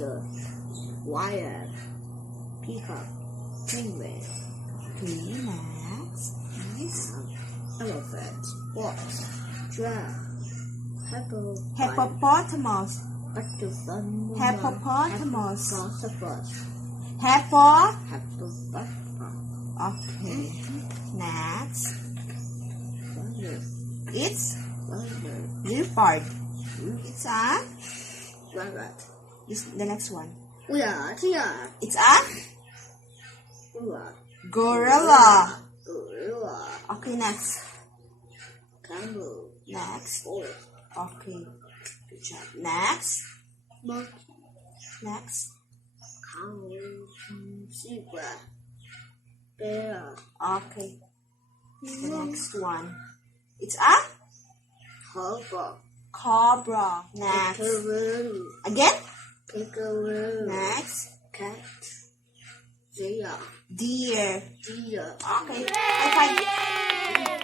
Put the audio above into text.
Otter, Wire, Peacock, Penguin. Okay, next. Elephant, Fox, Giraffe, Hippopotamus. Hippopotamus. Hippopotamus. Okay. Next. It's leopard. It's a. It's the next one. It's a gorilla. Okay, next. Camel. Next. Horse. Okay. Good job. Next. Monkey. Next. Cow. Zebra. Bear. Okay. The next one. It's a cobra. Next. Kangaroo. Again. Kangaroo. Next. Cat. Deer. Deer. Deer. Okay. High five.